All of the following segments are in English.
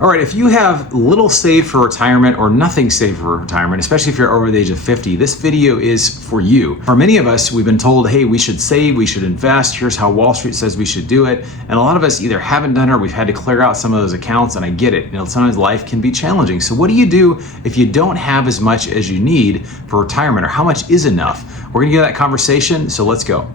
All right, if you have little saved for retirement or nothing saved for retirement, especially if you're over the age of 50, this video is for you. For many of us, we've been told, hey, we should save, we should invest, here's how Wall Street says we should do it. And a lot of us either haven't done it or we've had to clear out some of those accounts, and I get it. Sometimes life can be challenging. So what do you do if you don't have as much as you need for retirement, or how much is enough? We're gonna get that conversation, so let's go.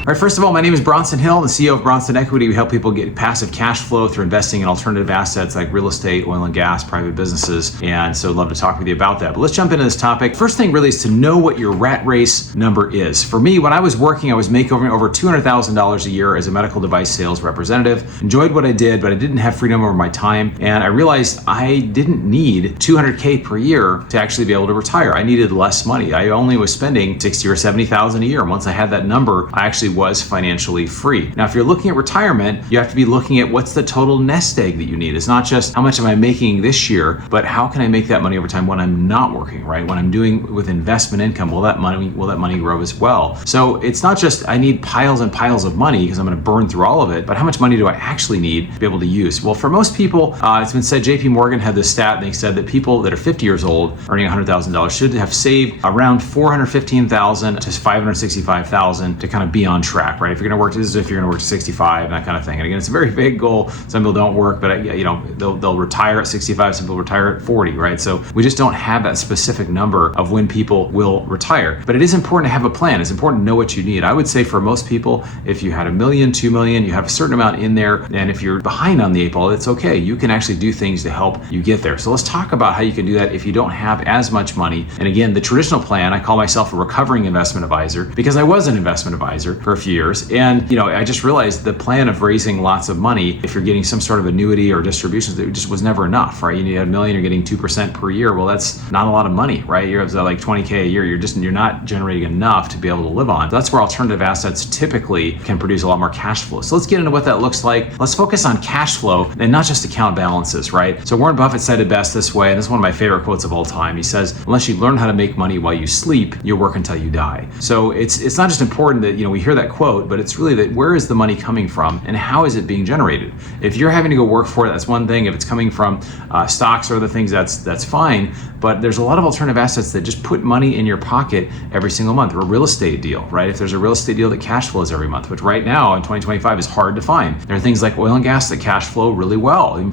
All right, first of all, my name is Bronson Hill, the CEO of Bronson Equity. We help people get passive cash flow through investing in alternative assets like real estate, oil and gas, private businesses. And so I'd love to talk with you about that. But let's jump into this topic. First thing really is to know what your rat race number is. For me, when I was working, I was making over $200,000 a year as a medical device sales representative. Enjoyed what I did, but I didn't have freedom over my time. And I realized I didn't need $200K per year to actually be able to retire. I needed less money. I only was spending $60,000 or $70,000 a year. Once I had that number, I actually was financially free. Now, if you're looking at retirement, you have to be looking at what's the total nest egg that you need. It's not just how much am I making this year, but how can I make that money over time when I'm not working, right? When I'm doing with investment income, will that money grow as well? So it's not just I need piles and piles of money because I'm going to burn through all of it, but how much money do I actually need to be able to use? Well, for most people, it's been said, JP Morgan had this stat, and they said that people that are 50 years old earning $100,000 should have saved around $415,000 to $565,000 to kind of be on track. Right? If you're going to work, this is if you're going to work to 65, that kind of thing. And again, it's a very big goal. Some people don't work, but they'll retire at 65. Some people retire at 40, right? So we just don't have that specific number of when people will retire. But it is important to have a plan. It's important to know what you need. I would say for most people, if you had $1 million, $2 million, you have a certain amount in there. And if you're behind on the 8 ball, it's okay. You can actually do things to help you get there. So let's talk about how you can do that if you don't have as much money. And again, the traditional plan, I call myself a recovering investment advisor because I was an investment advisor for a few years. And I just realized the plan of raising lots of money, if you're getting some sort of annuity or distributions, it just was never enough, right? You need $1 million, you're getting 2% per year. Well, that's not a lot of money, right? You're like $20K a year. You're not generating enough to be able to live on. That's where alternative assets typically can produce a lot more cash flow. So let's get into what that looks like. Let's focus on cash flow and not just account balances, right? So Warren Buffett said it best this way, and this is one of my favorite quotes of all time. He says, unless you learn how to make money while you sleep, you'll work until you die. So it's not just important that, we hear that quote, but it's really that where is the money coming from and how is it being generated? If you're having to go work for it, that's one thing. If it's coming from stocks or other things, that's fine. But there's a lot of alternative assets that just put money in your pocket every single month. Or a real estate deal, right? If there's a real estate deal that cash flows every month, which right now in 2025 is hard to find. There are things like oil and gas that cash flow really well, even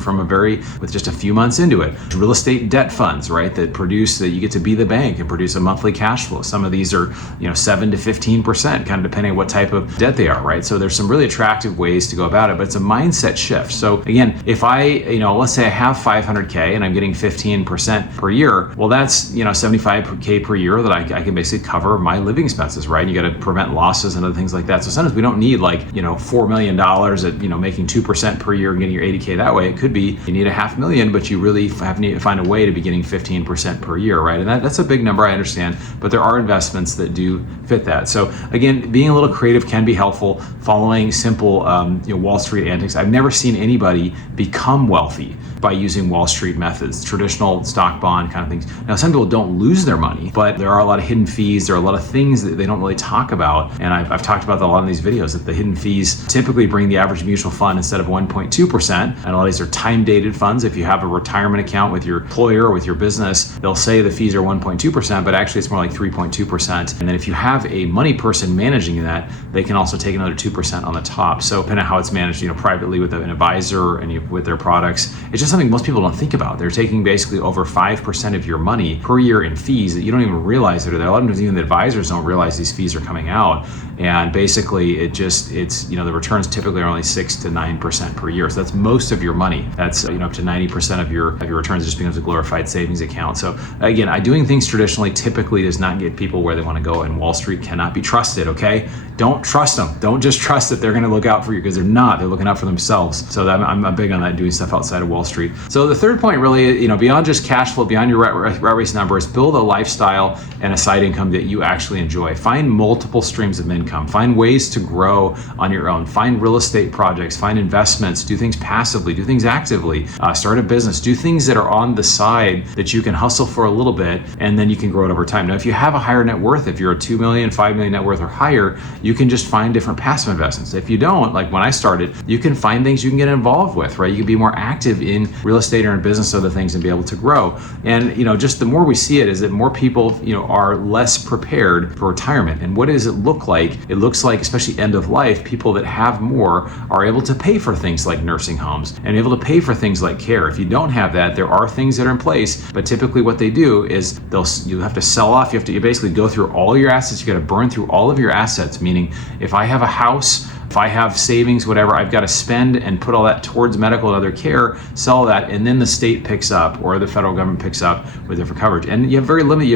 with just a few months into it. Real estate debt funds, right? That you get to be the bank and produce a monthly cash flow. Some of these are 7 to 15%, kind of depending on what type of debt they are, right? So there's some really attractive ways to go about it, but it's a mindset shift. So again, if let's say I have $500K and I'm getting 15% per year, well, that's, $75K per year that I can basically cover my living expenses, right? And you got to prevent losses and other things like that. So sometimes we don't need $4 million at, making 2% per year and getting your 80K that way. It could be you need $500,000, but you really need to find a way to be getting 15% per year, right? And that's a big number, I understand, but there are investments that do fit that. So again, being a little creative can be helpful. Following simple Wall Street antics. I've never seen anybody become wealthy by using Wall Street methods, traditional stock bond kind of things. Now, some people don't lose their money, but there are a lot of hidden fees. There are a lot of things that they don't really talk about. And I've talked about that a lot in these videos, that the hidden fees typically bring the average mutual fund instead of 1.2%. And a lot of these are time-dated funds. If you have a retirement account with your employer or with your business, they'll say the fees are 1.2%, but actually it's more like 3.2%. And then if you have a money person managing that, they can also take another 2% on the top. So depending on how it's managed, privately with an advisor and with their products, it's just something most people don't think about. They're taking basically over 5% of your money per year in fees that you don't even realize that are there. A lot of times even the advisors don't realize these fees are coming out. And basically it's the returns typically are only 6 to 9% per year. So that's most of your money. That's up to 90% of your returns just becomes a glorified savings account. So again, doing things traditionally typically does not get people where they want to go, and Wall Street cannot be trusted, okay? Don't trust them. Don't just trust that they're going to look out for you, because they're not. They're looking out for themselves. So I'm big on that, doing stuff outside of Wall Street. So the third point really, beyond just cash flow, beyond your rat race numbers, build a lifestyle and a side income that you actually enjoy. Find multiple streams of income. Find ways to grow on your own. Find real estate projects. Find investments. Do things passively. Do things actively. Start a business. Do things that are on the side that you can hustle for a little bit, and then you can grow it over time. Now, if you have a higher net worth, if you're a 2 million, 5 million net worth or higher, you can just find different passive investments. If you don't, like when I started, you can find things you can get involved with, right? You can be more active in real estate or in business, other things, and be able to grow. And just the more we see it is that more people are less prepared for retirement. And what does it look like? It looks like, especially end of life, people that have more are able to pay for things like nursing homes and able to pay for things like care. If you don't have that, there are things that are in place, but typically what they do is you have to sell off. You basically go through all your assets. You got to burn through all of your assets, meaning if I have a house, if I have savings, whatever, I've got to spend and put all that towards medical and other care, sell that, and then the state picks up or the federal government picks up with different coverage. And you have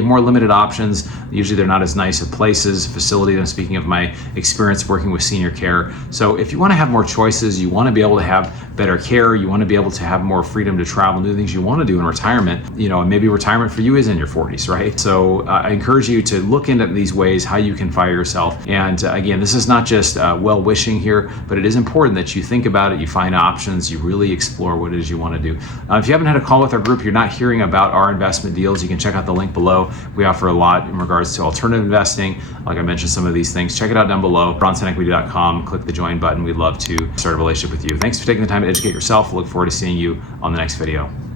more limited options. Usually they're not as nice of places, facilities. I'm speaking of my experience working with senior care. So if you want to have more choices, you want to be able to have better care, you want to be able to have more freedom to travel, do things you want to do in retirement, and maybe retirement for you is in your 40s, right? So I encourage you to look into these ways, how you can fire yourself. And again, this is not just well-wishing here, but it is important that you think about it, you find options, you really explore what it is you want to do. If you haven't had a call with our group, you're not hearing about our investment deals, you can check out the link below. We offer a lot in regards to alternative investing. Like I mentioned, some of these things, check it out down below, bronsonequity.com, click the join button. We'd love to start a relationship with you. Thanks for taking the time to educate yourself. Look forward to seeing you on the next video.